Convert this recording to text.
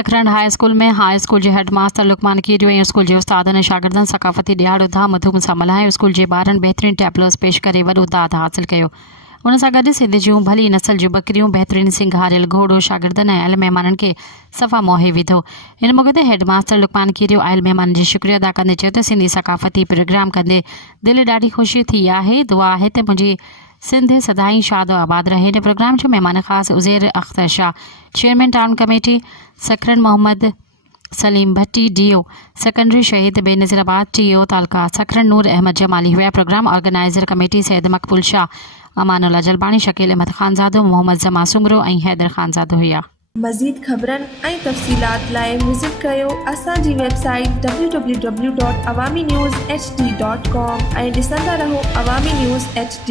सखरंड high school में high school जे head master Lukman कीरियो ऐं स्कूल जे उस्तादनि ऐं शागिर्दनि सक़ाफ़ती ॾियारो धाम धूम सां मल्हायो। स्कूल जे ॿारनि बहितरीन टैबलोस पेश करे वॾो दाद हासिल कयो। उन सां गॾु सिंध जूं भली नसल जूं बकरियूं, बहितरीन सिंगारियल घोड़ो शागिर्दनि ऐं आयल महिमाननि खे सफ़ा मोहे विधो। इन मौक़े ते हेड मास्टर लुकमान कीरियो आयल महिमाननि जी शुक्रिया अदा कंदे चयो त सिंधी सक़ाफ़ती प्रोग्राम कंदे दिलि ॾाढी ख़ुशी थी आहे। दुआ आहे त मुंहिंजी सिंध सदाईं शाद आबाद रहे। इन प्रोग्राम जो महिमान ख़ासि Uzair Akhtar Shah, chairman town committee Sakrand, Mohammad Saleem Bhatti DO secondary Shaheed Benazirabad, TO तालका सखरन नूर अहमद जमाली हुआ। प्रोग्राम ऑर्गेनाइज़र कमेटी सैयद मकबूल शाह, अमानुल्लाह जलबानी, शकील अहमद ख़ानज़ादो, मोहम्मद ज़मा सुमरो ऐं हैदर ख़ानज़ादो हुआ। मज़ीद ख़बरनि ऐं तफ़सीलात लाइ विज़िट कयो असांजी वेबसाइट www.awamiNewsHD.com ऐं ॾिसंदा रहो अवामी न्यूज़ HD।